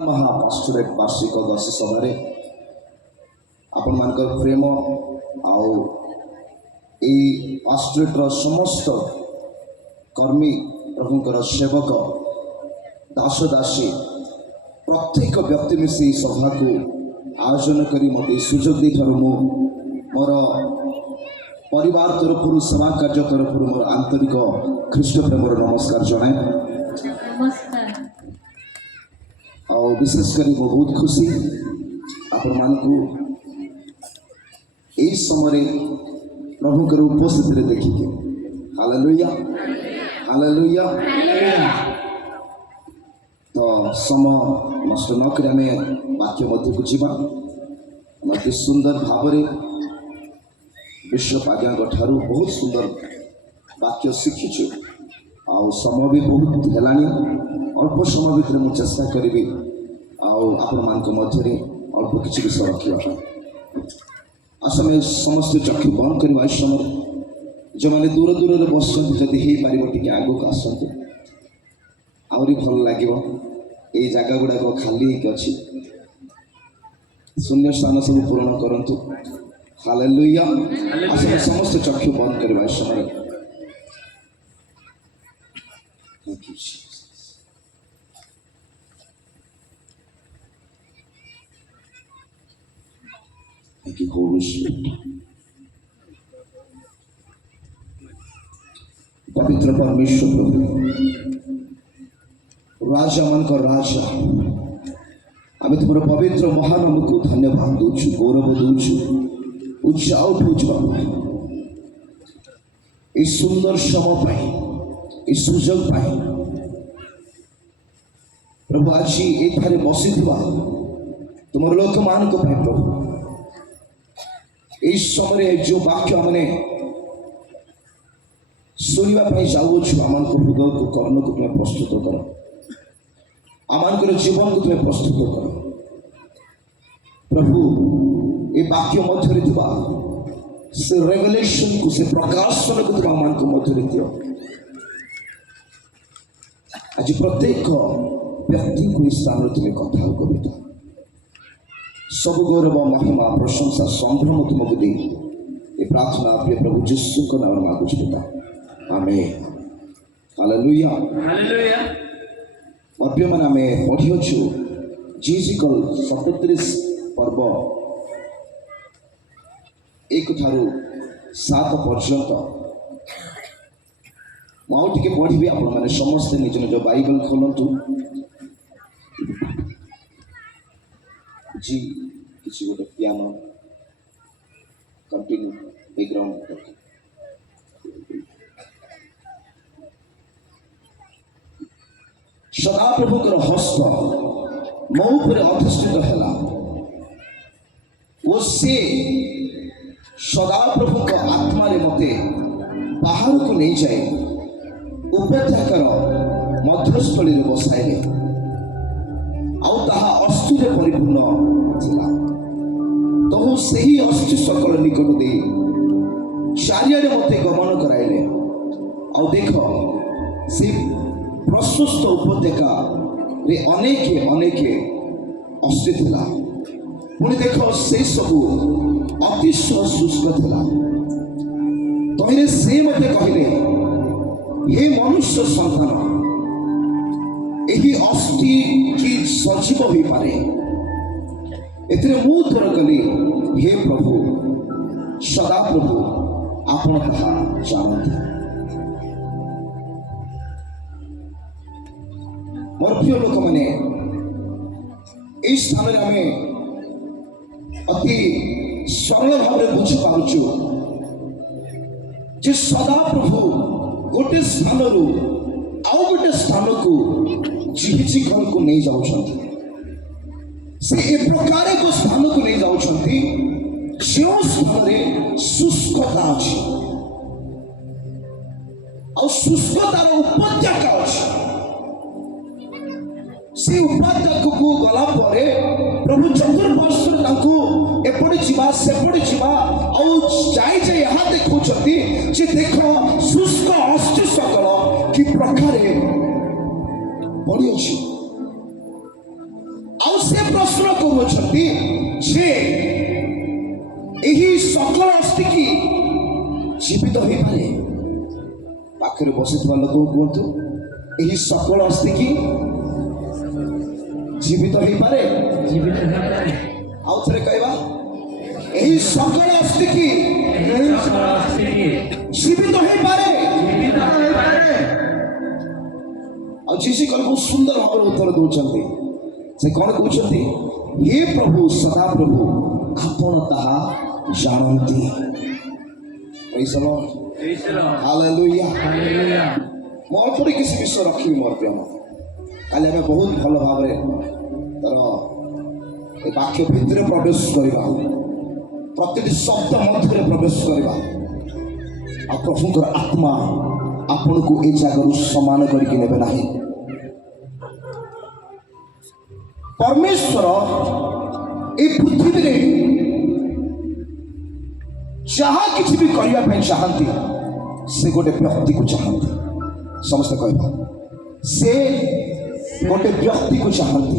महापास्टोरेट वार्षिक दश सभारे आपण मानकर प्रेम आउ पास्टोरेटर समस्त कर्मी प्रभुंकर सेवक दास दासी प्रत्येक व्यक्ति मिसी सभा को आयोजन करी मते सुजोग दे मोर परिवार तरफ सेवा कार्य तरफ मोर आंतरिक ख्रीष्ट प्रेमर नमस्कार जनाए। और विशेष कर बहुत खुशी आपण मानकु ए समय प्रभु के उपस्थित देखिके हालेलुया हालेलुया। तो समय नष्ट न कर वाक्य मध्य को जीवा अति सुंदर भाव विश्व आज्ञा ठारू बहुत सुंदर वाक्य शिखीचु आ समय भी बहुत है अल्प समय भितर मुझे चेष्टा करी आपण मध्य अल्प किसी विषय रखा आसमे समस्त चक्षु बंद करवा समय जो मैंने दूर दूर बस जदि हो पार टे आग को आसतु आहरी भल लगे ये जगह गुड़ाक खाली अच्छी शून्य स्थान सब पूरण करूँ हालेलुया। आसमे समस्त चक्षु बंद करवा समय Thank you, Holy Spirit. पवित्र परमेश्वर प्रभु राजा मन का राजा आम तुम पवित्र महानाम को धन्यवाद दूचु गौरव दूचु उच्चा उठूचु बाबा इस सुंदर समय इस सुजोग प्रभु आज ये बसी तुम लोक मान को प्रभु इस समय जो वाक्य मैंने शुणा जाऊँ आम हृदय को कर्ण को तुम्हें प्रस्तुत कर आम जीवन को तुम्हें प्रस्तुत कर प्रभु ये वाक्य मध्य से रेवलेशन को से प्रकाशन को तुम आम मध्य दियो आज प्रत्येक व्यक्ति को इस स्थान तुम्हें कथा कविता सब गौरव महिमा प्रशंसा संभ्रम तुमको दे ये प्रार्थना प्रिय प्रभु यीशु को नाम मांगुछ पिता आमेन हालेलुया हालेलुया। अभ्य मन में पढ़ियोछु जीजिकल 37 पर्व 1 ठारू 7 पर्यंत माउ टिके पढ़िबे आपण माने समस्त निज निज बाइबल खोलंतु जी किसी गोटे पियानो कंटिन्यू बैकग्राउंड सदा प्रभुकर हस्त मो पर अधिष्ठित है वो से सदा प्रभु का आत्मा मते बाहर को नहीं जाए उपत्यकार मध्यस्थली बसाइले अस्थि परिपूर्ण थिला तो से ही अस्थि सकल निकट दे चारियाडे मते गमन कराइले आ देख से प्रशस्त उपत्यका रे अनेक अनेक अस्थि थिला पुणी देख से सबू अतिशय शुष्क थिला तहिने से मते कहले हे मनुष्य संतान यही अस्थि की सजीव हो पारे एथिरे मु तोर कली हे प्रभु सदा प्रभु आपण कहा जानते मोर प्रिय लोक मैंने इस स्थान में अति सरल भाव में बुझी पार्छु जे सदा प्रभु गोटे स्थान रु आउ गोटे स्थान को झिझी घर को नहीं जाऊँ से ए प्रकार को स्थान को नहीं जाऊँ जो स्थान शुष्कता अच्छी और शुष्कतार उपत्यका अच्छी से उपत्यका को गला परे प्रभु चतुर्पार्श्वर एपटे जीवा सेपटे जीवा और जाई जाई यहाँ देखुछंती जे देखो शुष्क अस्थि सकल कि प्रकार पड़ी अच्छी ଆଉ ସେ ପ୍ରଶ୍ନ କରୁଛନ୍ତି ଯେ ଏହି ସକଳ ଅସ୍ଥି କି ଜୀବିତ ହେଇପାରେ? ପାଖରେ ବସିଥିବା ଲୋକଙ୍କୁ କୁହନ୍ତୁ, ଏହି ସକଳ ଅସ୍ଥି କି ଜୀବିତ ହେଇପାରେ? ଆଉ ଥରେ କହିବା, ଏହି ସକଳ ଅସ୍ଥି କି ଜୀବିତ ହେଇପାରେ? ଆଉ ଯୀଶୁ ବହୁତ ସୁନ୍ଦର ଭାବରେ ଉତ୍ତର ଦଉଛନ୍ତି। ସେ କଣ କହୁଛନ୍ତି? ହେ ପ୍ରଭୁ, ସଦାପ୍ରଭୁ, ଆପଣ ତାହା ଜାଣନ୍ତି। Praise the Lord. Hallelujah. ମୁଁ ଅଳ୍ପରେ କିଛି ବିଷୟ ରଖିବି ମୋର ପ୍ରିୟ। କାଲି ଆମେ ବହୁତ ଭଲ ଭାବରେ ତାର ଏ ବାକ୍ୟ ଭିତରେ ପ୍ରବେଶ କରିବା, ପ୍ରତିଟି ଶବ୍ଦ ମଧ୍ୟରେ ପ୍ରବେଶ କରିବା। ଆଉ ପ୍ରଭୁଙ୍କର ଆତ୍ମା ଆପଣଙ୍କୁ ଏ ଜାଗାରୁ ସମାନ କରିକି ନେବେ ନାହିଁ। परमेश्वर ए पृथ्वी रे जहाँ किसी भी करने चाहती से गोटे व्यक्ति को चाहती। समस्त कहवा, से गोटे व्यक्ति को चाहती।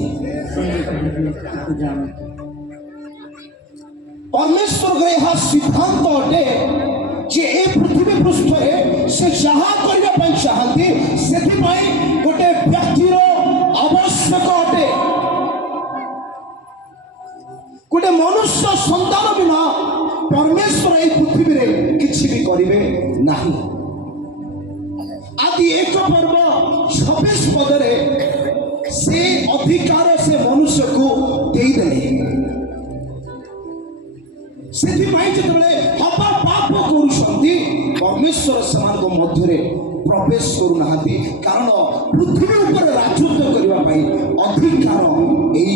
परमेश्वर यह सिद्धांत अटे जे ए पृथ्वी पृष्ठ से जहाँ करने चाहती से गोटे व्यक्तिर आवश्यक अटे। गोटे मनुष्य संतान बिना परमेश्वर ए पृथ्वी रे किछि भी करिवे नाही। आदि 1 पर्व 26 पदरे से अधिकार से मनुष्य को देदेले। से हवा पाप करुछंती परमेश्वर समान को मध्य प्रवेश करू नाहंती, कारण पृथ्वी ऊपर राजत्व करबा पई अधिकार एई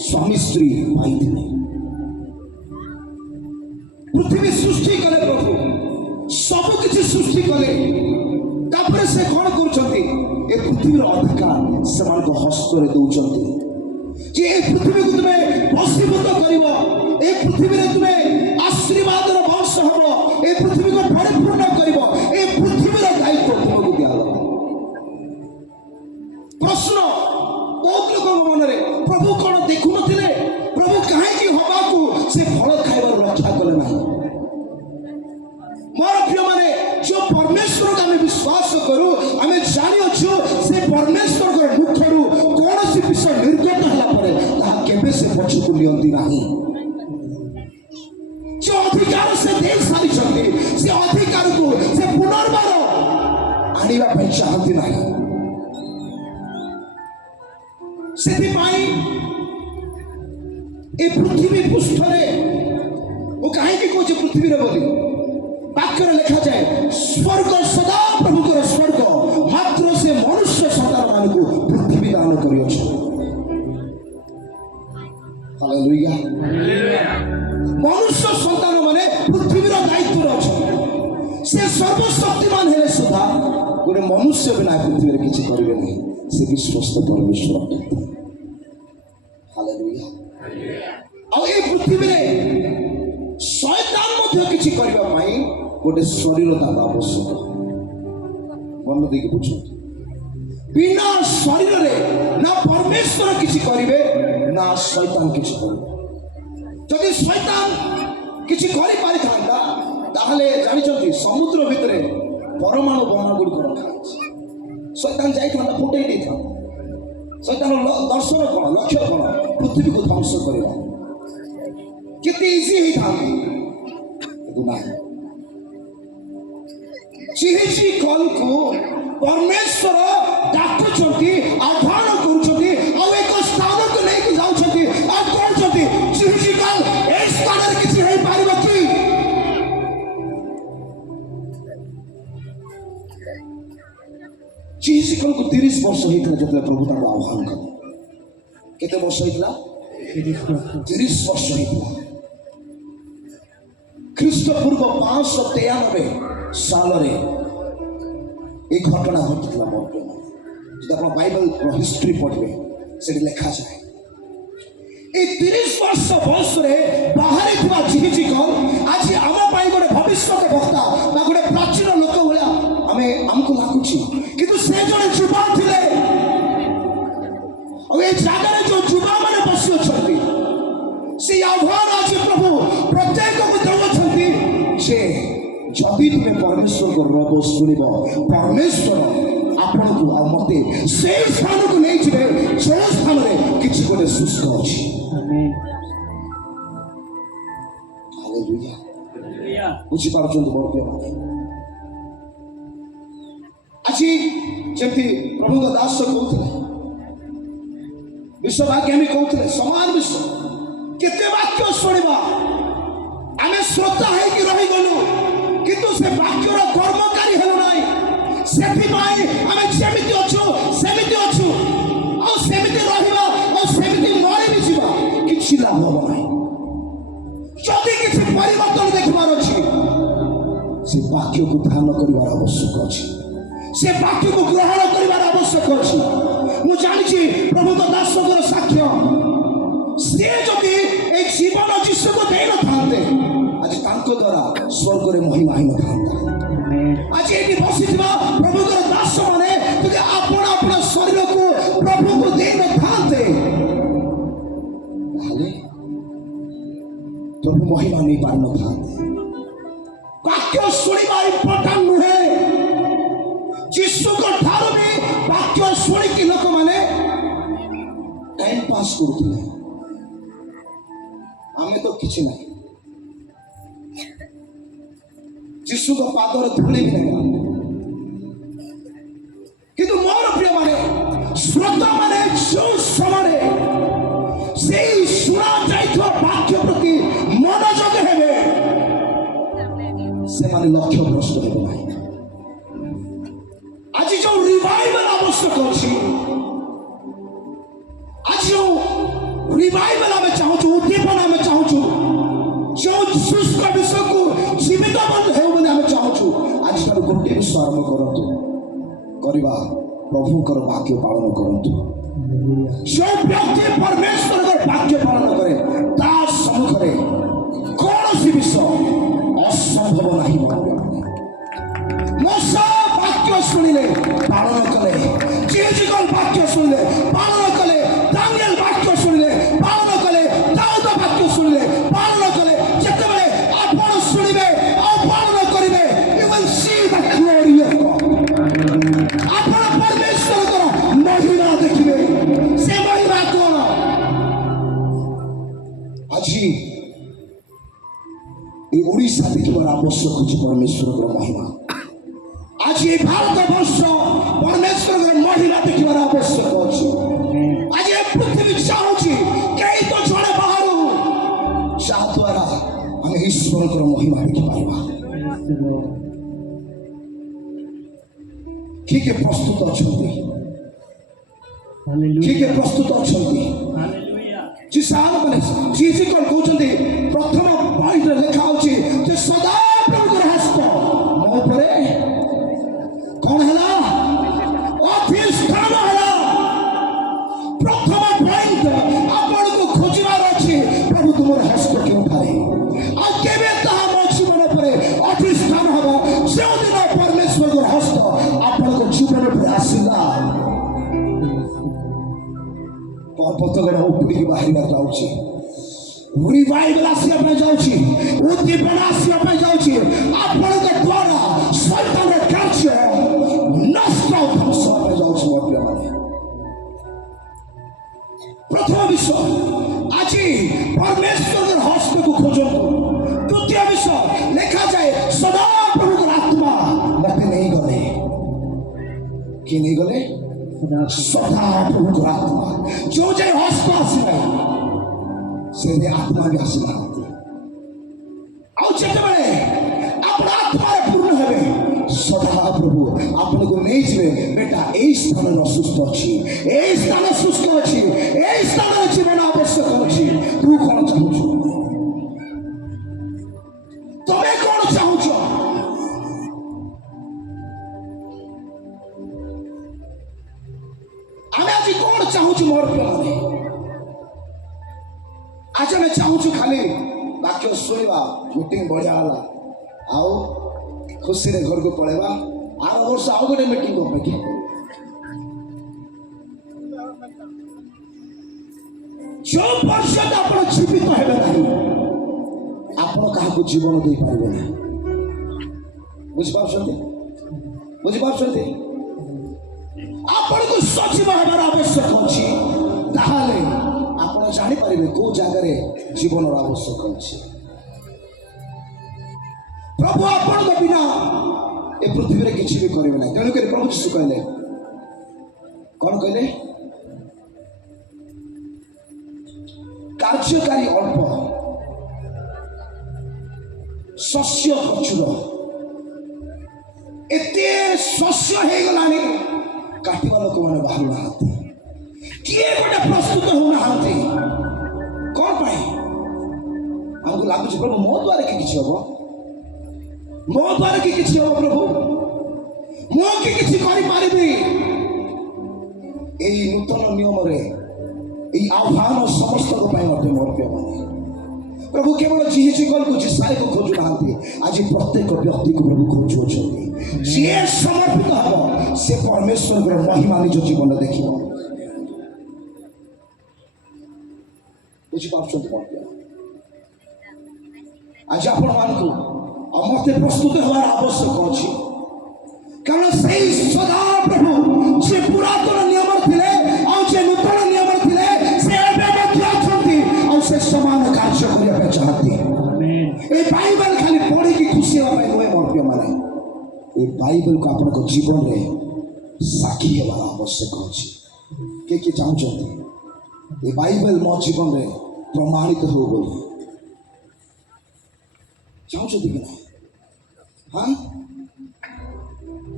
स्वामी स्त्री पाइथिले। पृथ्वी सृष्टि कले प्रभु, सब किसी सृष्टि कले, तापर से कौन करुछंती ए पृथ्वीर अधिकार समान को हस्त रे दउछंती जे ए पृथ्वी को तुमे वशीभूत करिवो, ए पृथ्वी रे तुमे आशीर्वाद रो वर्ष हबो, ए पृथ्वी को परिपूर्ण करिवो, ए पृथ्वी रो दायित्व तुमको दियालो। प्रश्न बहुत लोक मन रे, प्रभु कौन देखु नथिले? प्रभु काहे कि हवा को से फल खाइबार रक्षा कले नाही? मोर प्रिय माने, जो परमेश्वर को आमे विश्वास करू, आमे जानि अछु से परमेश्वर को मुखरू कोनोसी विषय निर्गत हला परे ता केबे से पछु को लियंती नाही। जो अधिकार से दे सारी छथि से अधिकार को से पुनर्बार आनिबा पई चाहती नाही। सेति पाई ए पृथ्वी पृष्ठरे वो कहीं की कोच पृथ्वी रे बोली वाक्य लिखा जाए, स्वर्ग सदा प्रभु को स्वर्ग मात्र से मनुष्य संतान मान को पृथ्वी दान करियो छ। हालेलुया। मनुष्य संतान माने पृथ्वी रो दायित्व रो छ। से सर्वशक्तिमान हेले सुधा गोटे मनुष्य बिना पृथ्वी रे किछि करिवे नहीं। से विश्वस्त परमेश्वर अटंती। हालेलुया। आ ए पृथ्वी रे शैतान मध्य किछि करबा पई गोटे शरीर ता आवश्यक। मन देके बुझो, बिना शरीर रे ना परमेश्वर किछि करिवे ना शैतान किछि करिवे। जदि शैतान किछि करि पारि थांता ताहले जानि छथि समुद्र भितरे परमाणु बम गुडी रखा अछि। शैतान जाई थांता फुटै दे था। शैतान दर्शन कोन लक्ष्य कोन पृथ्वी को ध्वंस करबा। कितनी इजी ही था चिहिची कल को परमेश्वर डाकुचंती आह्वान करूचंती और एक स्थान को लेके जाउचंती आ कहउचंती चिहिची कल ए स्थान रे किछि हेई पारिबो कि? चिहिची कल को 30 वर्ष हेइतला जतले प्रभु ताको आह्वान कले। केते वर्ष हेइतला? 30 वर्ष हेइतला। ख्रीष्टपूर्व 593 साल रे एक घटना घटिला। जो आप बाइबल हिस्ट्री पढ़े से लिखा जाए, ए 30 वर्ष बयस रे बाहर थिबा चिहिची कल आज आम पाई गोटे भविष्य वक्ता बा गोटे प्राचीन लोक भलिया आमको लागुची, किंतु से जड़े युवा थिले। और ए जागा रे जो युवा माने जदि तुम परमेश्वर को रब शुणव परमेश्वर आपण को आ मते से स्थान को नहीं जिवे जो स्थान रे किछि गोटे शुष्क अछि। हालेलुया बुझी पारछन तो बोल आज जमती प्रभु का दास कहते विश्व भाग्य आम कहते समान विश्व केते वाक्य शुणा आम श्रोता है रहीगलु किंतु से वाक्यर कर्मकारी हेलु नाई से आम सेमिति अच्छु सेमिति अच्छु और सेमिति रहिबा और सेमिति मरि भी जीवा किछि लाभ हो नाही जदि किछि परिवर्तन देखबार अछि से वाक्य को ध्यान करिवार आवश्यक अछि से वाक्य को ग्रहण करिवार आवश्यक अछि। मु जानि प्रभु तो दास साक्ष्य से जदि एक जीवन जीशु को दे न थांते आज तांको द्वारा स्वर्ग रे महिमा ही न थांता। आज एटी बसिथिबा प्रभु को दास माने जदि आपण आपण शरीर को प्रभु को दे न थांते ताले प्रभु महिमा नहीं पार न थांते। वाक्य सुनिबा इम्पोर्टेंट नुहे जीशु को ठार भी वाक्य शुणिकी लोक मैंने टाइम पास करुले आम तो किसी ना जीशु को पादर धूली भी नहीं किंतु मोर प्रिय माने श्रोता माने जो समय से शुणा जाइथो वाक्य प्रति मनोजग हेबे से माने लक्ष्य भ्रष्ट हेबे नहीं। आज जो रिवाइवल आवश्यक अछि आज जो रिवाइवल में चाहूँ उद्दीपना में चाहूँ जो शुष्क विषय को जीवित बंद है मैं चाहूँ आज कल गोटे विषय आरंभ करतु करवा प्रभु वाक्य पालन करतु जो व्यक्ति परमेश्वर वाक्य पालन करे ता सम्मुखरे कौन सी विषय असंभव नहीं मोसा वाक्य सुनिले पालन कले जीजिकल वाक्य सुनिले पालन कले दानियल वाक्य सुनिले पालन कले दाऊद वाक्य सुनिले पालन कले जेतेबेले आपण सुनिबे और पालन करिवे you will see the glory of God आपण परमेश्वर को महिमा देखिबे से महिमा कोन আজি এই ओडिशा देखिबार आवश्यक अछि परमेश्वर को महिमा। आज ये भारत वर्ष परमेश्वर महिला देखिबार आवश्यक अछि। आज ये पृथ्वी चाहूची कई तो जड़े बाहर चाह द्वारा हम ईश्वर को महिमा देखि पाइबा ठीक है प्रस्तुत अछंती ठीक है प्रस्तुत अछंती जी साल माने जी कोन कहउछंती प्रथम पॉइंट लिखा होची जे सदा प्रभु हस्त मो परे कौन है अधिष्ठान है प्रथम पॉइंट आपण को खोजबार अछि प्रभु तुमर हस्त क्यों उठाए आ केबे ताहा मो जीवन परे अधिष्ठान हबो से दिन परमेश्वर को हस्त आपण को जीवन पर आसीला पर्वतगण उपड़ी बाहर जाउछि रिवाइवल आसिया पे जाउछि उद्दीपना आसिया पे जाउछि आपण के द्वारा शैतान कार्य नष्ट ध्वंस पे जाउछि मोर माने प्रथम विषय आज परमेश्वर हस्त को खोजंतु। द्वितीय विषय लिखा जाए सदा प्रभु आत्मा मते नहीं गले कि नहीं गले सदा प्रभु आत्मा जो जे हस्त आसीला से आत्मा भी आसीला आते अपना आत्मा पूर्ण हेबे सदा प्रभु आपन को नहीं जे बेटा ए स्थान सुस्थ अछि ए स्थान सुस्थ अछि ए स्थान जीवन आवश्यक अछि तू कोन चाहू तमे कोन चाहू आमे आज कोन चाहू मोर प्यारे आज मैं चाहूँ खाली वाक्य शुणा मीटिंग बढ़िया है आओ खुशी रे घर को पड़ेगा आर वर्ष आउ गोटे मीटिंग अपेक्षा जो पर्यटन आप जीवित हेबे नहीं आप जीवन दे पारे ना ବୁଝିପାରୁଛନ୍ତି ବୁଝିପାରୁଛନ୍ତି ଆପଣଙ୍କୁ ସଚିବ ହେବାର ଆବଶ୍ୟକ ଅଛି ତାହେଲେ ଆପଣ ଜାଣିପାରିବେ କୋଉ ଜାଗାରେ ଜୀବନର ଆବଶ୍ୟକ ଅଛି ପ୍ରଭୁ ଆପଣଙ୍କ ବିନା ଏ ପୃଥିବୀରେ କିଛି ବି କରିବେ ନାହିଁ ତେଣୁକରି ପ୍ରଭୁ ଯୀଶୁ କହିଲେ କ'ଣ କହିଲେ କାର୍ଯ୍ୟକାରୀ ଅଳ୍ପ ଶସ୍ୟ ପ୍ରଚୁର ଏତେ ଶସ୍ୟ ହେଇଗଲାଣି କାଟିବା ଲୋକମାନେ ବାହାରୁନାହାନ୍ତି କିଏ ଗୋଟେ ପ୍ରସ୍ତୁତ ହଉନାହାନ୍ତି କ'ଣ ପାଇଁ ଆମକୁ ଲାଗୁଛି ପ୍ରଭୁ ମୋ ଦ୍ୱାରା କି କିଛି ହବ ମୋ ଦ୍ୱାରା କି କିଛି ହବ ପ୍ରଭୁ ମୁଁ କି କିଛି କରିପାରିବି ଏଇ ନୂତନ ନିୟମରେ এই আহ্বান সমস্তଙ୍କ ପାଇଁ ମଧ୍ୟ ମୋର ପ୍ରିୟମାନେ ପ୍ରଭୁ କେବଳ ଜିହିଜିକଲକୁ ଜିସାଇକୁ ଖୋଜୁନାହାନ୍ତି ଆଜି ପ୍ରତ୍ୟେକ ବ୍ୟକ୍ତିକୁ ପ୍ରଭୁ ଖୋଜୁଅଛନ୍ତି ଯିଏ ସମର୍ପିତ ହେବ ସେ ପରମେଶ୍ୱରଙ୍କର ମହିମା ନିଜ ଜୀବନରେ ଦେଖିବ ବୁଝିପାରୁଛନ୍ତି କ'ଣ ଆଜି ଆପଣମାନଙ୍କୁ ଆଉ ମୋତେ ପ୍ରସ୍ତୁତ ହେବାର ଆବଶ୍ୟକ ଅଛି କାରଣ ସେଇ ସଦା ପ୍ରଭୁ ସେ ପୁରାତନ ନିୟମରେ ଥିଲେ ଆଉ ସେ ନୂତନ ନିୟମରେ ଥିଲେ ସେ ଏବେ ମଧ୍ୟ ଅଛନ୍ତି ଆଉ ସେ ସମାନ କାର୍ଯ୍ୟ କରିବା ପାଇଁ ଚାହାନ୍ତି এই ବାଇବେଲ ଖାଲି ପଢ଼ିକି ଖୁସି ହେବା ପାଇଁ ନୁହେଁ ମୋର ପ୍ରିୟମାନେ এই ବାଇବେଲକୁ ଆପଣଙ୍କ ଜୀବନରେ ସାକ୍ଷୀ ହେବାର ଆବଶ୍ୟକ ଅଛି କିଏ କିଏ ଚାହୁଁଛନ୍ତି এই ବାଇବେଲ ମୋ ଜୀବନରେ ପ୍ରମାଣିତ ହେଉ ବୋଲି ଚାହୁଁଛନ୍ତି କି ନାହିଁ ହଁ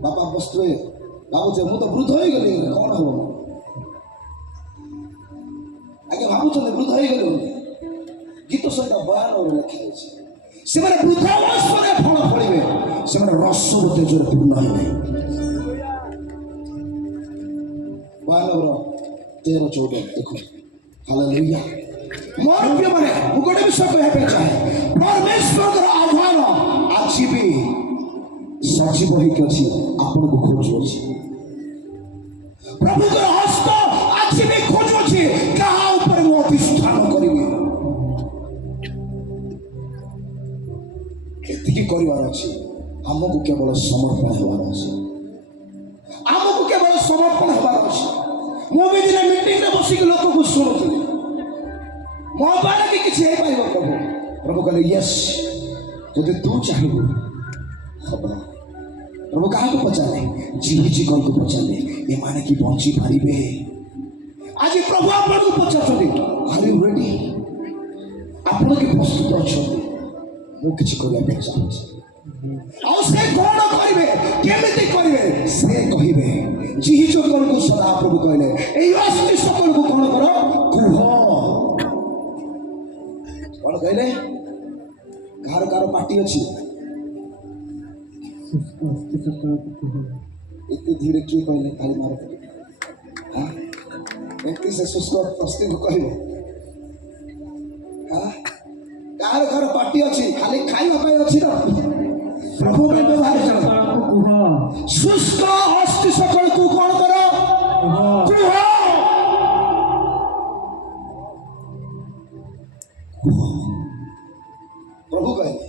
ବାପା ବସ୍ତୁଏ ଭାବୁଛେ ମୁଁ ତ ବୃଦ୍ଧ ହେଇଗଲି କ'ଣ ହବ ଆଜ୍ଞା ଭାବୁଛନ୍ତି ବୃଦ୍ଧ ହେଇଗଲି ବୋଲି ଗୀତ ସହିତ ବୟାନରେ ଲେଖା ହେଇଛି ସେମାନେ ବୃଦ୍ଧ ବୟସରେ ଫଳ ଫଳିବେ ସେମାନେ ରସର ତେଜରେ ପୂର୍ଣ୍ଣ ହେବେ ବୟାନର 13-14 ଦେଖନ୍ତୁ ହାଲେଲୁୟା ମୋର ପ୍ରିୟମାନେ ମୁଁ ଗୋଟେ ବିଷୟ କହିବା ପାଇଁ ଚାହେଁ ପରମେଶ୍ୱରଙ୍କର ଆହ୍ୱାନ ଆଜି ବି ସଜୀବ ହେଇକି ଅଛି ଆପଣଙ୍କୁ ଖୋଜୁଅଛି ପ୍ରଭୁଙ୍କର ହସ୍ତ ଆଜି ବି ଖୋଜୁଅଛି କାହା ଉପରେ ମୁଁ ଅଧିଷ୍ଠାନ କରିବି ଏତିକି କରିବାର ଅଛି ଆମକୁ କେବଳ ସମର୍ପଣ ହେବାର ଅଛି ଆମକୁ କେବଳ ସମର୍ପଣ ହେବାର ଅଛି ମୁଁ ବି ଦିନେ ମିଟିଂରେ ବସିକି ଲୋକକୁ ଶୁଣୁଥିଲି ମୋ ଦ୍ୱାରା କି କିଛି ହେଇପାରିବ ପ୍ରଭୁ ପ୍ରଭୁ କହିଲେ ୟେସ୍ ଯଦି ତୁ ଚାହିଁବୁ ହବ ପ୍ରଭୁ କାହାକୁ ପଚାରିଲେ ଜିହିଜିକଲକୁ ପଚାରିଲେ ଏମାନେ କି ବଞ୍ଚି ପାରିବେ ଆଜି ପ୍ରଭୁ ଆପଣଙ୍କୁ ପଚାରୁଛନ୍ତି ଆର୍ ୟୁ ରେଡି ଆପଣ କି ପ୍ରସ୍ତୁତ ଅଛନ୍ତି ମୁଁ କିଛି କରିବା ପାଇଁ ଚାହୁଁଛି ଆଉ ସେ କ'ଣ କରିବେ କେମିତି କରିବେ ସେ କହିବେ ଜିହିଜିକଲକୁ ସଦା ପ୍ରଭୁ କହିଲେ ଏଇ ଅସ୍ଥି ସକଳକୁ କ'ଣ କର କୁହ କ'ଣ କହିଲେ କାହାର କାହାର ପାଟି ଅଛି ଏତେ ଧୀରେ କିଏ କହିଲେ ଖାଲି ମାର ଏମିତି ସେ ଶୁଷ୍କ ଅସ୍ଥିକୁ କହିବେ କାହାର କାହାର ପାଟି ଅଛି ଖାଲି ଖାଇବା ପାଇଁ ଅଛି ନା ପ୍ରଭୁ ପାଇଁ ବ୍ୟବହାର କର ଶୁଷ୍କ ଅସ୍ଥି ସକଳକୁ କ'ଣ କର କୁହ ପ୍ରଭୁ କହିଲେ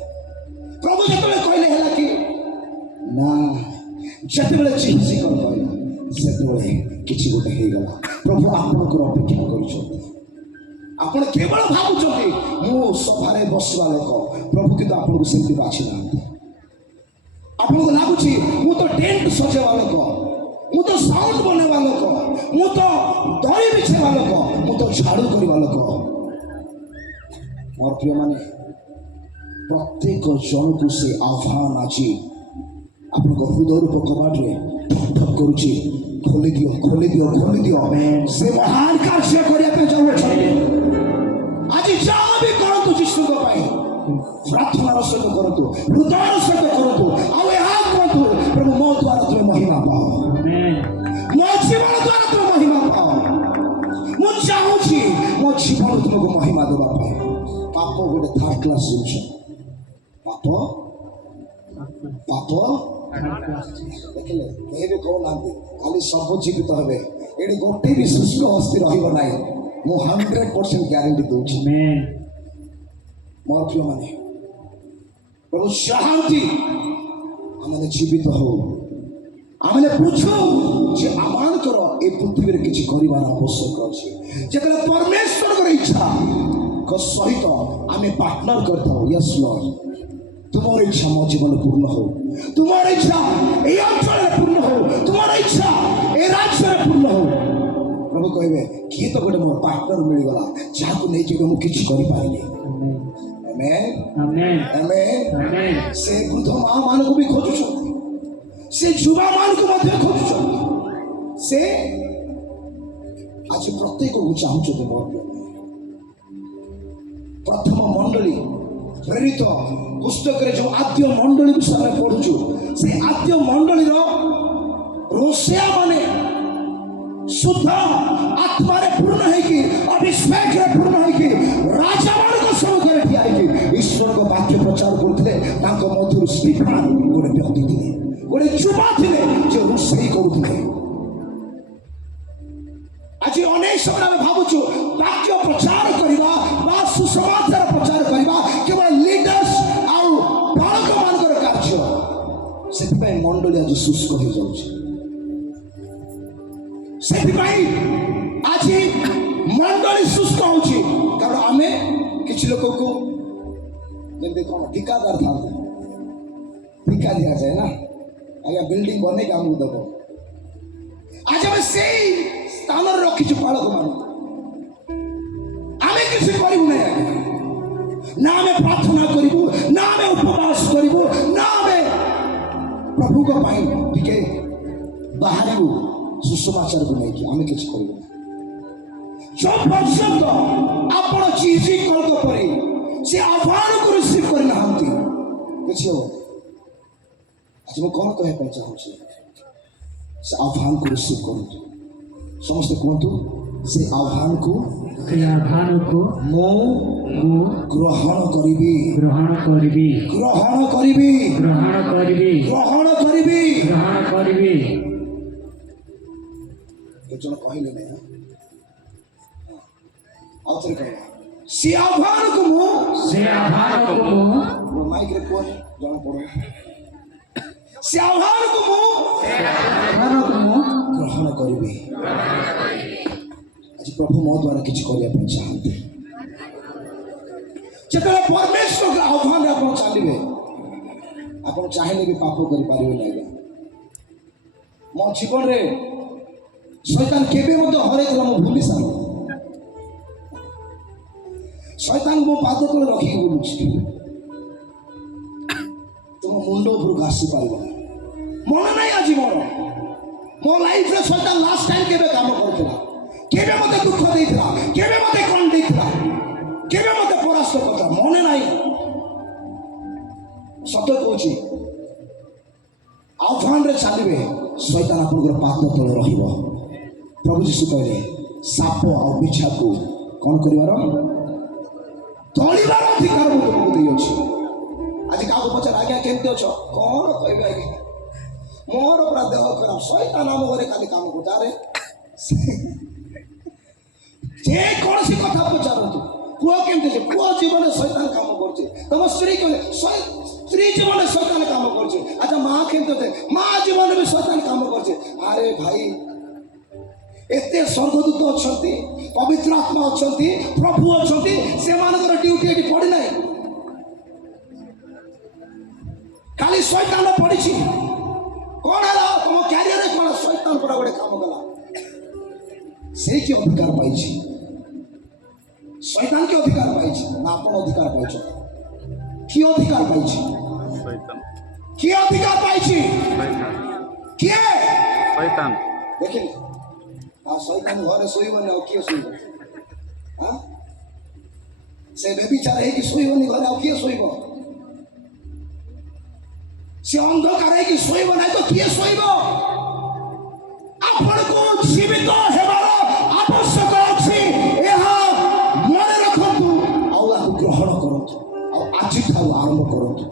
ପ୍ରଭୁ ଯେତେବେଳେ କହିଲେ ହେଲା କି ନା ଯେତେବେଳେ ଜିହିଜିକଲ କହିଲା ସେତେବେଳେ କିଛି ଗୋଟେ ହେଇଗଲା ପ୍ରଭୁ ଆପଣଙ୍କର ଅପେକ୍ଷା କରୁଛନ୍ତି ଆପଣ କେବଳ ଭାବୁଛନ୍ତି ମୁଁ ସଭାରେ ବସିବା ଲୋକ ପ୍ରଭୁ କିନ୍ତୁ ଆପଣଙ୍କୁ ସେମିତି ବାଛି ନାହାନ୍ତି ଆପଣଙ୍କୁ ଲାଗୁଛି ମୁଁ ତ ଟେଣ୍ଟ ସଜେଇବା ଲୋକ ମୁଁ ତ ସାଉଣ୍ଡ ବନେଇବା ଲୋକ ମୁଁ ତ ଦଳି ବିଛେଇବା ଲୋକ ମୁଁ ତ ଝାଡ଼ୁ କରିବା ଲୋକ ମୋର ପ୍ରିୟମାନେ ପ୍ରତ୍ୟେକ ଜଣକୁ ସେ ଆହ୍ୱାନ ଆଜି ଆପଣଙ୍କ ହୃଦୟରୂପ କବାଟରେ ଠକ୍ ଠକ୍ କରୁଛି ଖୋଲିଦିଅ ଖୋଲିଦିଅ ଖୋଲିଦିଅ ସେ ମହାନ କାର୍ଯ୍ୟ କରିବା ପାଇଁ ଚାହୁଁଛନ୍ତି ଆଜି ଯାହା ବି କରନ୍ତୁ ଯୀଶୁଙ୍କ ପାଇଁ ପ୍ରାର୍ଥନାର ସହିତ କରନ୍ତୁ ହୃଦୟର ସହିତ କରନ୍ତୁ ଆଉ ଏହା କରନ୍ତୁ ପ୍ରଭୁ ମୋ ଦ୍ୱାରା ତୁମେ ମହିମା ପାଅ ମୋ ଜୀବନ ଦ୍ୱାରା ତୁମେ ମହିମା ପାଅ ମୁଁ ଚାହୁଁଛି ମୋ ଜୀବନ ତୁମକୁ ମହିମା ଦେବା ପାଇଁ ପାପ ଗୋଟେ ଥାର୍ଡ କ୍ଲାସ୍ ଜିନିଷ ପାପ ପାପ ଦେଖିଲେ କେହି ବି କହୁନାହାନ୍ତି ଖାଲି ସବୁ ଜୀବିତ ହେବେ ଏଠି ଗୋଟେ ବି ଶୁଷ୍କ ଅସ୍ଥି ରହିବ ନାହିଁ ମୁଁ 100% ଗ୍ୟାରେଣ୍ଟି ଦେଉଛି ମୋର ପ୍ରିୟମାନେ ପ୍ରଭୁ ଚାହାନ୍ତି आमने जीवित हो आमने पूछो जे आमानकर ए पृथ्वी रे किछि करिवार आवश्यक अछि जेतले परमेश्वर कर इच्छा को सहित आमे पार्टनर करथाओ यस लॉर्ड तुम्हारी इच्छा मो जीवन पूर्ण हो तुम्हारी इच्छा ए अंचल पूर्ण हो तुम्हारी इच्छा ए राज्य पूर्ण हो प्रभु कहबे किए तो गोटे मोर पार्टनर मिल गला जाको नै के मु किछि करि पाइनी आमेन आमेन आमेन आमेन से वृद्ध मां मान को भी खोजुछ से युवा मान को मध्य खोजुछ से आज प्रत्येक को चाहूछ तो मोर प्रथम मंडली प्रेरित पुस्तक रे जो आद्य मंडली विषय पढ़ुछु से आद्य मंडली रो रोसिया माने शुद्ध आत्मा रे पूर्ण है कि अभिषेक रे पूर्ण है कि राजा मान को सब करे ठिया है कि ईश्वर को वाक्य प्रचार करथिले ताको मधुर स्टीफन गोटे व्यक्ति थिले गोटे युवा थिले जे रोसई करूथिले आज अनेक समय में भावुछु वाक्य प्रचार करबा बा सुसमाचार प्रचार करबा केवल लीडर्स आउ बालक मानकर कार्य सेति पय मंडली आज शुष्क हो जाउछि सेति पय आज मंडली शुष्क होछि कारण आमे किछि लोक को जेते कोन ठिकादार था ठिका दिया जाए ना आया बिल्डिंग बने काम दबो आज हम सेई स्थान रखी बालक मान आम किसी करूँ ना आम प्रार्थना करूँ ना आम उपवास करूँ ना आम प्रभु को टे बाहर सुसमाचार को लेकिन आम कि करूँ जो पर्यंत आप चीजी कल पर से आह्वान को रिसीव करना बुझे आज मैं कौन कहना चाहूँ से आह्वान को रिसीव करूँ समस्त कहतु से आह्वान को मो ग्रहण करिबी ग्रहण करिबी ग्रहण करिबी ग्रहण करिबी ग्रहण करिबी ग्रहण करिबी केजन कहले नै आउथरे कहला से आह्वान को मो माइक रे कोन जणा पड़ो से आह्वान को मो ग्रहण करिबी आज प्रभु मो द्वारा किछ करिया पे चाहते जेतले परमेश्वर के आह्वान आपण चलिबे आपण चाहिले भी पाप करि पारिबे नै मो जीवन रे शैतान केबे मते हरे दिला मो भूली सा शैतान मो पाद तले रखी बोलुछि तुम मुंडो ऊपर घासी पाइबो मन नै आज मोर मो लाइफ रे शैतान लास्ट टाइम केबे काम करथला केबे मते दुख देइथला केबे मते कोन देइथला केबे मते परास्त करथला मन नै सत्य कहूछि आह्वान रे चलिबे शैतान आपनकर पाद तले रहिबो प्रभु यीशु कहले साप आ बिच्छा को कोन करिवार तळिबार अधिकार मो तुमको देइ अछि आज काको पचार आज्ञा केमते अछ कोन कहबे आज्ञा मोर पूरा देह खराब शैतान आम घरे खाली काम करता रे जे कौन सी कथा पचारतु पुओ केमते जे पुओ जीवन शैतान काम करछे तम स्त्री कहले स्त्री जीवन शैतान काम करछे अच्छा मां केमते जे मां जीवन में शैतान काम करछे अरे भाई एते स्वर्गदूत अछंती पवित्र आत्मा अछंती प्रभु अछंती से मानकर ड्यूटी एटी पड़ी नाही खाली शैतान पड़ीछि कौन है तुम कैरियर कौन शैतान बड़ा बड़े काम कला से कि अधिकार पाई शैतान के अधिकार पाई ना अपन अधिकार पाई कि अधिकार पाई कि अधिकार पाई किए शैतान देखिए आ शैतान घरे सोइबो न किए सोइबो हां से बेबिचार है कि सोइबो नि घरे आ किए सोइबो से अंधकार है कि सोइब ना तो किए सोइब आपण को जीवित हेबार आवश्यक अछि एहा मन रखंतु आ ग्रहण करंतु आ आज ठाउ आरंभ करंतु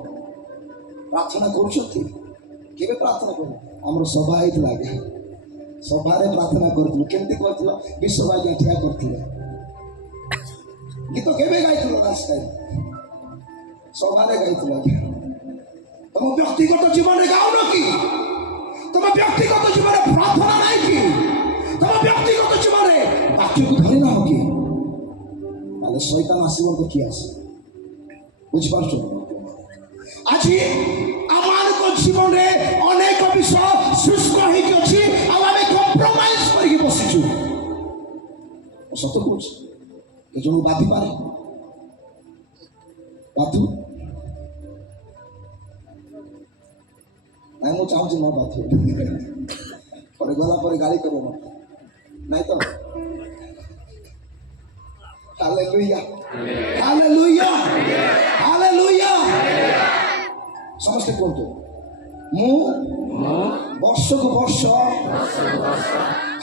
प्रार्थना करूछथि केबे प्रार्थना करू हमर सभा आइत लागे सभा रे प्रार्थना करथु केमति करथलो विश्व आज्ञा ठिया करथिले गीत केबे गाइथलो लास्ट टाइम सभा रे गाइथलो तुम व्यक्तिगत जीवन में गाउन कि तुम व्यक्तिगत जीवन में प्रार्थना नहीं कि तुम व्यक्तिगत जीवन में वाक्य को धरी ना हो कि ताले शैतान आसीबो तो किया आसे बुझ पारछो आज आमान को जीवन में अनेक विषय शुष्क होई कि अछि आ आमे कॉम्प्रोमाइज करके बसिछु सत्य कहूँ के जन बाधी पारे बाधु नहीं मुझे चाहूँ न बाधु पर गला पर गाड़ी करो नहीं तो हालेलुया हालेलुया हालेलुया समस्त कहतु मु वर्ष को वर्ष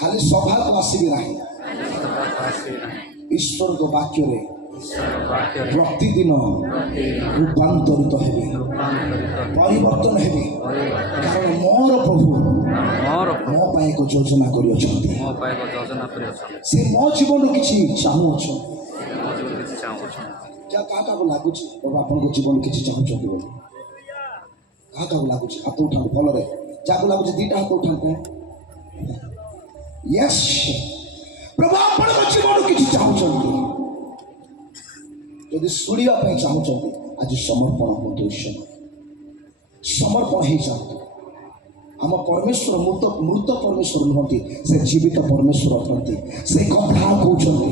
खाली सभा को आसबि ना ईश्वर को वाक्य रे प्रतिदिन रूपांतरित हेबे परिवर्तन हेबे कारण मोर प्रभु मो पाए को योजना करि अछंती से मो जीवन किछि चाहू छ क्या काका को लागु छी प्रभु आपन को जीवन किछि चाहू छथि बोली काका को लागु छी हाथ उठान भल रे जा को लागु छी दीटा हाथ उठान पे यस प्रभु आपन को जीवन किछि चाहू छथि यदि सुनिया पे चाहू छथि आज समर्पण हो ईश्वर समर्पण ही जातु आम परमेश्वर मृत मृत परमेश्वर नुहति से जीवित परमेश्वर अटंती से कथा कहते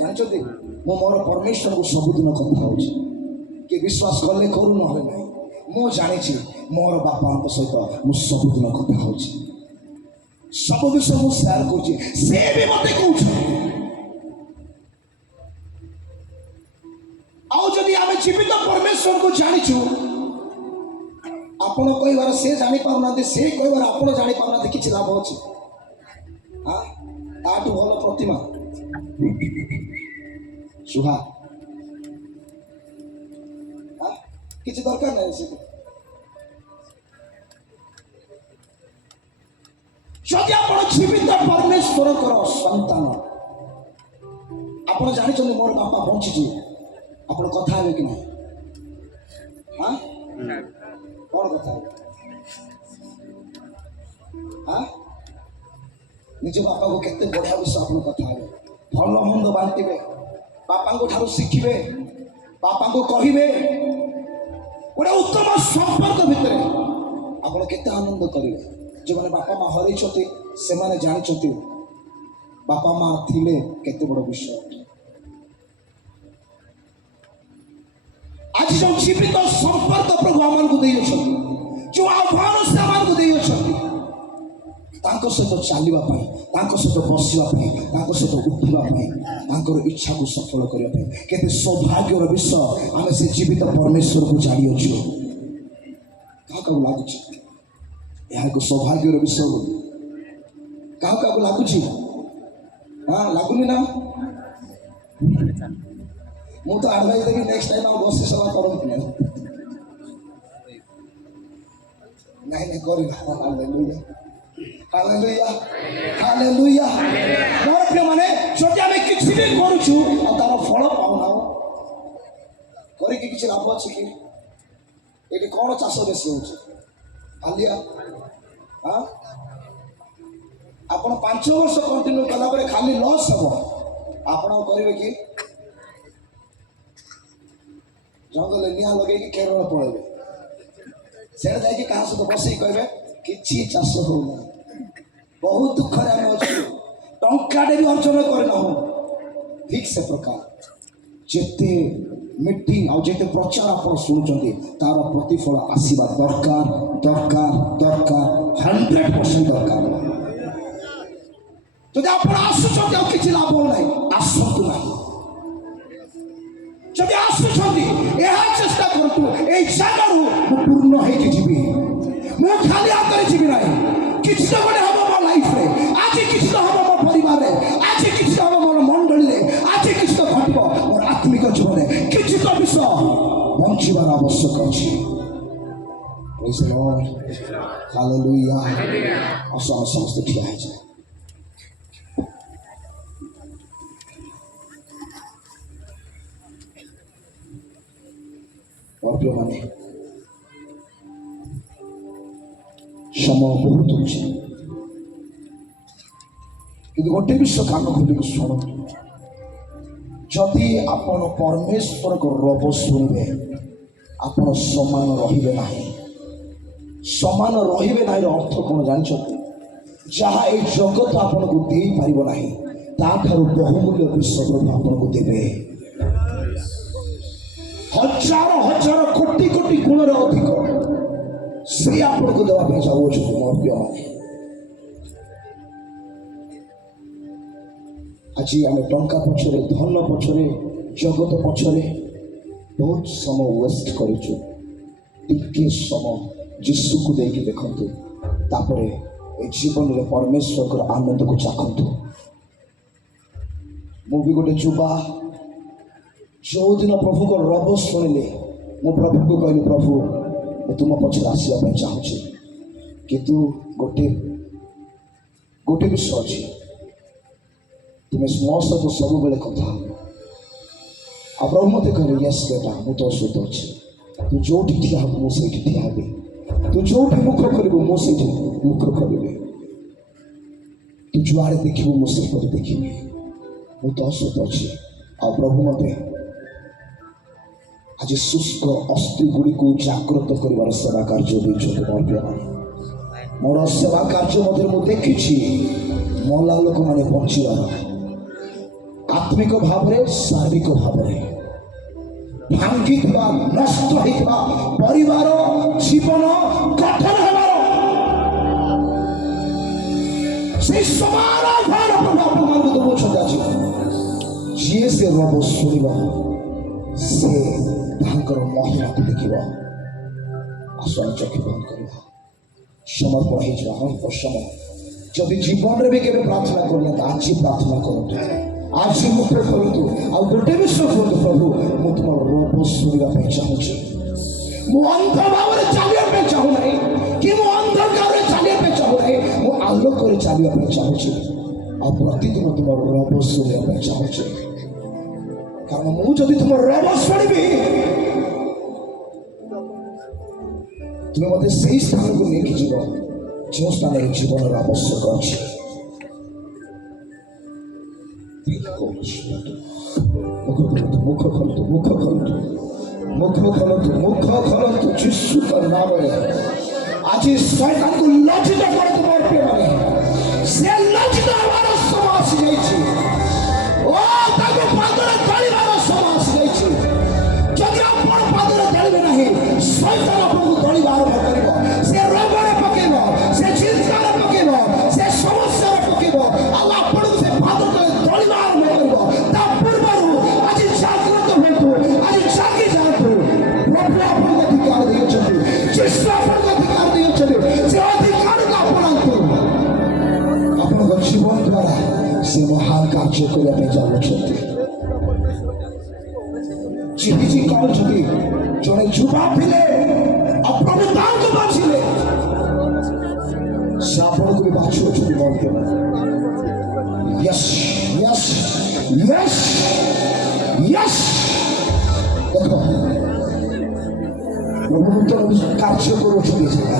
जानते मो मोर परमेश्वर को सबुदिन कथा हो कि विश्वास कले करू ना मु जानी मोर बापा सहित मु सबुदिन कथा हो सब विषय मु शेयर कर भी मत कह जीवित परमेश्वर को जानिछु आपण कहबार से जानी पाउना से कहबार आपण जानी पाउना किछि लाभ अछि हां ताटू भल प्रतिमा सुहा हां किछि दरकार नै से जदि आपण जीवित परमेश्वर को संतान आपण जानि छन मोर बापा बंची छी आपण कथा है कि नहीं हाँ कौन कथा है हाँ निज बापा को केते बढ़िया विषय आपण कथा है भल मंद बांटिबे बापा को ठारू शिखिबे बापा को कहिबे गोटे उत्तम संपर्क भितर आपण केते आनंद करिवे जो माने बापा माँ हरई छथि से माने जानि छथि बापा माँ थिले केते बड़ विषय आज जो जीवित संपर्क प्रभु आमान को देई छथि जो आह्वान से आमान को देई छथि तांको सहित चलिबा पई तांको सहित बसिबा पई तांको सहित उठिबा पई तांकर इच्छा को सफल करिया पई केते सौभाग्यर विषय आमे से जीवित परमेश्वर को जानि अछि काका लागु छी यह को सौभाग्यर विषय काका को लागु छी हां लागुनी ना मु तो एडवाइस देबी नेक्स्ट टाइम आ बस सेवा करंत नहीं करी हालेलुया हालेलुया हालेलुया मोर प्रिय माने जदि आमे किछि भी करूछु आ तार फल पाउना करी कि किछि लाभ अछि कि एटी कोन चाष बेसी होछि हालिया हां आपण 5 वर्ष कंटिन्यू कला परे खाली लॉस हो आपण करिवे कि जंगल निया लगे कि केरल पड़े से जाकि कहा सहित बस कहे कि चाष होना बहुत दुख टंकाटे भी अर्जन करना हो ठीक से प्रकार जिते मीटिंग आ जिते प्रचार आप शुणुंट तार प्रतिफल आसवा दरकार दरकार दरकार 100% दरकार जब आप आसुँच किसी लाभ ना आसतु ना जब आसुँच चेष्टा करतु ए जगह पूर्ण होगी जीवी मु खाली हाथ जी ना किसी तो गोटे हम मो लाइफ रे आज किसी तो हम मो परिवार रे आज किसी तो हम मोर मंडली रे आज किसी तो घटब मोर आत्मिक जीवन किसी तो विषय बंचार आवश्यक अच्छी प्रेज द लॉर्ड हालेलुया आसो हम समस्त ठिया है और प्रिय माने ସମୟ ବହୁତ ଅଛି, କିନ୍ତୁ ଗୋଟେ ବିଷୟ କାନ ଖୋଲିକି ଶୁଣନ୍ତୁ। ଯଦି ଆପଣ ପରମେଶ୍ୱରଙ୍କ ରବ ଶୁଣିବେ, ଆପଣ ସମାନ ରହିବେ ନାହିଁ। ସମାନ ରହିବେ ନାହିଁର ଅର୍ଥ କ'ଣ ଜାଣିଛନ୍ତି? ଯାହା ଏଇ ଜଗତ ଆପଣଙ୍କୁ ଦେଇପାରିବ ନାହିଁ, ତାଠାରୁ ବହୁମୂଲ୍ୟ ବିଶ୍ଵ ପ୍ରଭୁ ଆପଣଙ୍କୁ ଦେବେ। ହଜାର ହଜାର କୋଟି କୋଟି ଗୁଣରେ ଅଧିକ ସେ ଆପଣଙ୍କୁ ଦେବା ପାଇଁ ଚାହୁଁଛନ୍ତି ମୋ ପ୍ରିୟମାନେ। ଆଜି ଆମେ ଟଙ୍କା ପଛରେ, ଧନ ପଛରେ, ଜଗତ ପଛରେ ବହୁତ ସମୟ ୱେଷ୍ଟ କରିଛୁ। ଟିକେ ସମୟ ଯୀଶୁକୁ ଦେଇକି ଦେଖନ୍ତୁ, ତାପରେ ଏ ଜୀବନରେ ପରମେଶ୍ୱରଙ୍କର ଆନନ୍ଦକୁ ଚାଖନ୍ତୁ। ମୁଁ ବି ଗୋଟେ ଯୁବା, ଯେଉଁଦିନ ପ୍ରଭୁଙ୍କ ରବ ଶୁଣିଲେ ମୁଁ ପ୍ରଭୁଙ୍କୁ କହିଲି, ପ୍ରଭୁ ମୁଁ ତୁମ ପଛରେ ଆସିବା ପାଇଁ ଚାହୁଁଛି, କିନ୍ତୁ ଗୋଟେ ବିଷୟ ଅଛି, ତୁମେ ମୋ ସହିତ ସବୁବେଳେ କଥା ହବ। ଆଉ ପ୍ରଭୁ ମୋତେ କହିଲେ, ୟେସ୍ ବେଟା, ମୁଁ ତୋ ସହିତ ଅଛି। ତୁ ଯେଉଁଠି ଠିଆ ହବୁ ମୁଁ ସେଇଠି ଠିଆ ହେବି, ତୁ ଯେଉଁଠି ମୁଖ କରିବୁ ମୁଁ ସେଇଠି ମୁଖ କରିବି, ତୁ ଯୁଆଡ଼େ ଦେଖିବୁ ମୁଁ ସେପଟେ ଦେଖିବି, ମୁଁ ତୋ ସହିତ ଅଛି। ଆଉ ପ୍ରଭୁ ମୋତେ ଆଜି ଶୁଷ୍କ ଅସ୍ଥି ଗୁଡ଼ିକୁ ଜାଗ୍ରତ କରିବାର ସେବା କାର୍ଯ୍ୟ ଦେଇଛନ୍ତି। ମୋର ସେବା କାର୍ଯ୍ୟ ମଧ୍ୟରେ ମୁଁ ଦେଖିଛି ମଲା ଲୋକମାନେ ବଞ୍ଚିବାର, ଆତ୍ମିକ ଭାବରେ, ଶାରୀରିକ ଭାବରେ ଭାଙ୍ଗିଥିବା, ନଷ୍ଟ ହୋଇଥିବା ପରିବାର, ଜୀବନ ଗଠନ ହେବାର ସେଇ ସମାନ ଭାର ପ୍ରଭୁ ଆପଣମାନଙ୍କୁ ଦେଉଛନ୍ତି। ଆଜି ଯିଏ ସେ ରବ ଶୁଣିବ, ସେ ତାଙ୍କର ମହିମାକୁ ଦେଖିବ। ଆସନ ଚକ୍ଷୁ ବନ୍ଦ କରିବା, ସମର୍ପଣ ହେଇଯିବ ଅଳ୍ପ ସମୟ। ଯଦି ଜୀବନରେ ବି କେବେ ପ୍ରାର୍ଥନା କରୁନାହାନ୍ତି, ଆଜି ପ୍ରାର୍ଥନା କରନ୍ତୁ, ଆଜି ମୁଖ କରନ୍ତୁ। ଆଉ ଗୋଟେ ବିଷୟ କୁହନ୍ତୁ, ପ୍ରଭୁ ମୁଁ ତୁମର ରବ ଶୁଣିବା ପାଇଁ ଚାହୁଁଛି। ମୁଁ ଅନ୍ଧ ଭାବରେ ଚାଲିବା ପାଇଁ ଚାହୁଁନାହିଁ, କି ମୁଁ ଅନ୍ଧକାରରେ ଚାଲିବା ପାଇଁ ଚାହୁଁନାହିଁ, ମୁଁ ଆଲୋକରେ ଚାଲିବା ପାଇଁ ଚାହୁଁଛି। ଆଉ ପ୍ରତିଦିନ ତୁମର ରବ ଶୁଣିବା ପାଇଁ ଚାହୁଁଛି। କାରଣ ମୁଁ ଯଦି ତୁମର ରବ ଶୁଣିବି, ତୁମେ ମୋତେ ସେଇ ସ୍ଥାନକୁ ନେଇକି ଯିବ ଯେଉଁ ସ୍ଥାନରେ ଜୀବନର ଆବଶ୍ୟକ ଅଛି। ମୁଖ ଖୋଲନ୍ତୁ, ମୁଖ ଖୋଲନ୍ତୁ, ମୁଖ ଖୋଲନ୍ତୁ, ମୁଖ ଖୋଲନ୍ତୁ, ମୁଖ ଖୋଲନ୍ତୁ ଯୀଶୁଙ୍କ ନାମରେ। ଆଜି ଶୟତାନକୁ ଲଜ୍ଜିତ କରନ୍ତୁ ମୋର ପ୍ରିୟମାନେ। ସେ ଲଜ୍ଜିତ ହେବାର ସମୟ ଆସିଯାଇଛି। ଓ ତାକୁ ପାଦରେ ତଳିବାର ସମୟ ଆସିଯାଇଛି। ଯଦି ଆପଣ ପାଦରେ ତଳିବେ ନାହିଁ, ଶୟତାନ ଆପଣଙ୍କୁ ତଳିବା ଆରମ୍ଭ କରିବ। ସେ ରୋଗରେ ପକେଇବ, ସେ ଚିନ୍ତାରେ ପକେଇବ, ସେ ସମସ୍ୟାରେ ପକେଇବ, ଆଉ ଆପଣଙ୍କୁ ସେ ପାଦ ତଳେ ତଳିବା ଆରମ୍ଭ କରିବ। ତା ପୂର୍ବରୁ ଆଜି ଜାଗ୍ରତ ହୁଅନ୍ତୁ, ଆଜି ଜାଗି ଯାଆନ୍ତୁ। ପ୍ରଭୁ ଆପଣଙ୍କୁ ଅଧିକାର ଦେଇଛନ୍ତି, ଯୀଶୁ ଆପଣଙ୍କୁ ଅଧିକାର ଦେଇଛନ୍ତି। ସେ ଅଧିକାରକୁ ଆପଣାନ୍ତୁ। ଆପଣଙ୍କ ଜୀବନ ଦ୍ୱାରା ସେ ମହାନ କାର୍ଯ୍ୟ କରିବା ପାଇଁ ଯାଉଛନ୍ତି। ଚିଠି କହିଛନ୍ତି, ଜଣେ ଯୁବା ଥିଲେ, ଆଉ ପ୍ରଭୁ ତାଙ୍କୁ ବାଛିଲେ, ସେ ଆପଣଙ୍କୁ ବି ବାଛୁଅଛନ୍ତି ମଧ୍ୟ। Yes Yes Yes Yes. ଦେଖ ପ୍ରଭୁ ନୂତନ କାର୍ଯ୍ୟ କରୁଛନ୍ତି।